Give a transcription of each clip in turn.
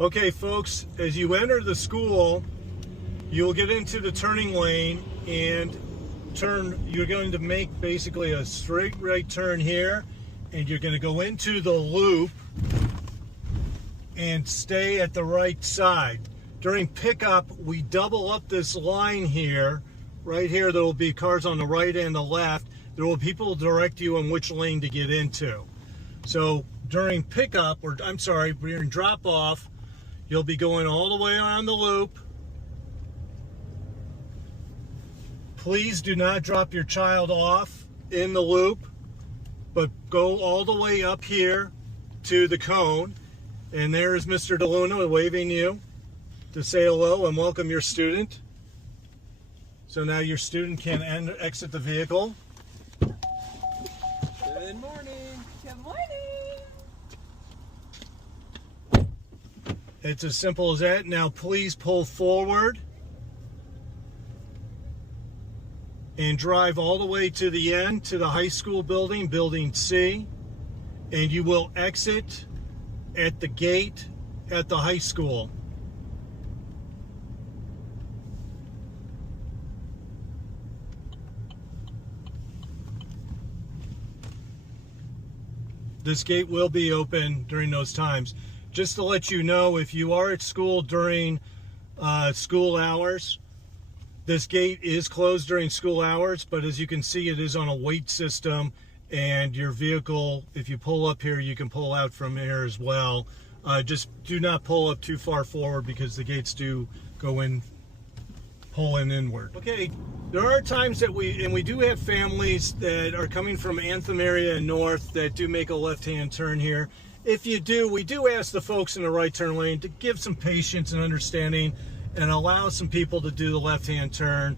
Okay, folks, as you enter the school, you'll get into the turning lane and you're going to make basically a straight right turn here, and you're going to go into the loop and stay at the right side. During pickup, we double up this line here. Right here, there will be cars on the right and the left. There will be people direct you on which lane to get into. So during pickup, or I'm sorry, during drop off, you'll be going all the way around the loop. Please do not drop your child off in the loop, but go all the way up here to the cone. And there is Mr. DeLuna waving you to say hello and welcome your student. So now your student can exit the vehicle. Good morning. Good morning. It's as simple as that. Now please pull forward and drive all the way to the end, to the high school building, Building C, and you will exit at the gate at the high school. This gate will be open during those times. Just to let you know, if you are at school during school hours, this gate is closed during school hours, but as you can see, it is on a weight system, and your vehicle, if you pull up here, you can pull out from here as well. Just do not pull up too far forward because the gates do go in, pull in inward. Okay, there are times that we do have families that are coming from Anthem area and north that do make a left-hand turn here. If you do, we do ask the folks in the right turn lane to give some patience and understanding and allow some people to do the left-hand turn.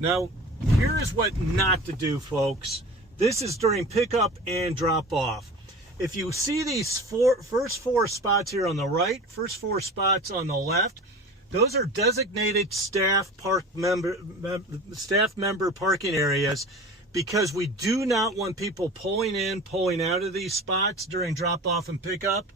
Now, here is what not to do, folks. This is during pickup and drop-off. If you see these first four spots here on the right, first four spots on the left, those are designated staff member parking areas, because we do not want people pulling in, pulling out of these spots during drop-off and pickup.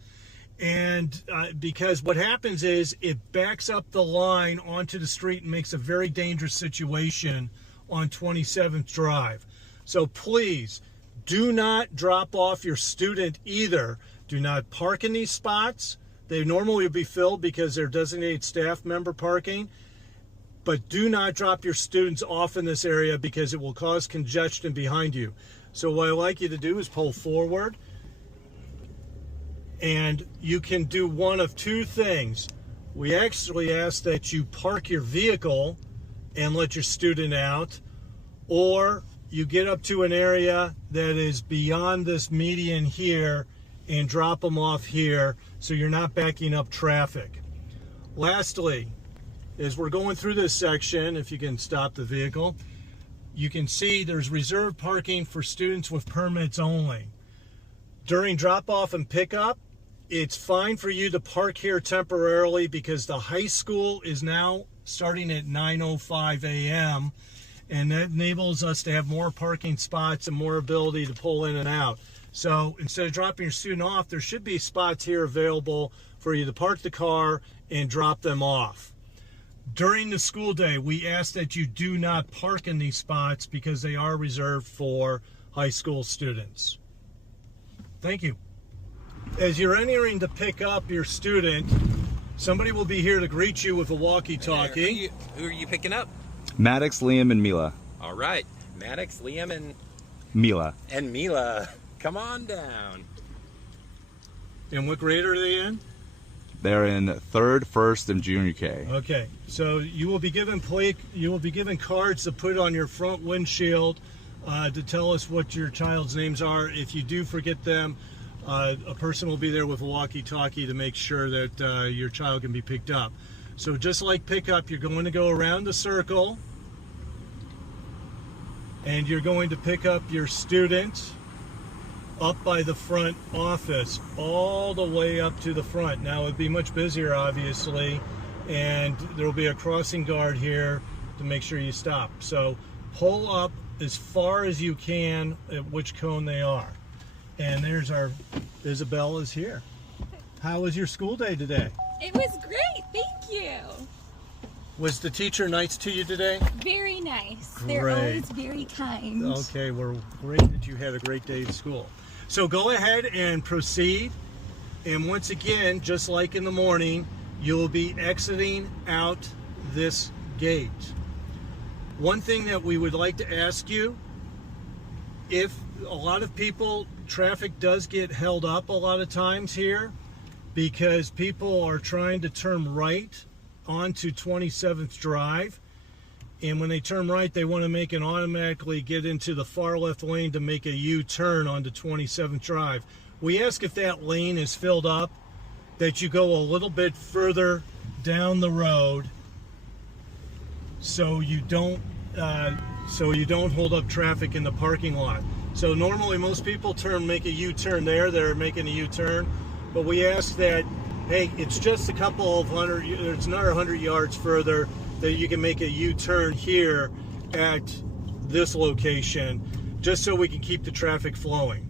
And because what happens is it backs up the line onto the street and makes a very dangerous situation on 27th Drive. So please do not drop off your student either. Do not park in these spots. They normally would be filled because they're designated staff member parking. But do not drop your students off in this area because it will cause congestion behind you. So what I'd like you to do is pull forward. And you can do one of two things. We actually ask that you park your vehicle and let your student out, or you get up to an area that is beyond this median here and drop them off here so you're not backing up traffic. Lastly, as we're going through this section, if you can stop the vehicle, you can see there's reserved parking for students with permits only. During drop-off and pickup, it's fine for you to park here temporarily because the high school is now starting at 9:05 a.m. and that enables us to have more parking spots and more ability to pull in and out. So instead of dropping your student off, there should be spots here available for you to park the car and drop them off. During the school day, we ask that you do not park in these spots because they are reserved for high school students. Thank you. As you're entering to pick up your student, somebody will be here to greet you with a walkie-talkie. Who are you picking up? Maddox, Liam, and Mila. All right, Maddox, Liam, and Mila. Mila. Come on down. And what grade are they in? They're in 3rd, 1st, and Junior K. Okay, so you will be given cards to put on your front windshield to tell us what your child's names are. If you do forget them, a person will be there with a walkie-talkie to make sure that your child can be picked up. So just like pickup, you're going to go around the circle and you're going to pick up your student up by the front office, all the way up to the front. Now it'd be much busier, obviously, and there will be a crossing guard here to make sure you stop. So pull up as far as you can at which cone they are. And there's our Isabella's here. How was your school day today? It was great, thank you. Was the teacher nice to you today? Very nice. They're Great. always very kind. Okay, we're great that you had a great day at school. So go ahead and proceed. And once again, just like in the morning, you'll be exiting out this gate. One thing that we would like to ask you, if a lot of people, traffic does get held up a lot of times here because people are trying to turn right onto 27th Drive. And when they turn right, they want to make and automatically get into the far left lane to make a U-turn onto 27th Drive. We ask if that lane is filled up, that you go a little bit further down the road so you don't hold up traffic in the parking lot. So normally most people make a U-turn there. They're making a U-turn, but we ask that, hey, it's just a couple of hundred, it's another 100 yards further that you can make a U-turn here at this location, just so we can keep the traffic flowing.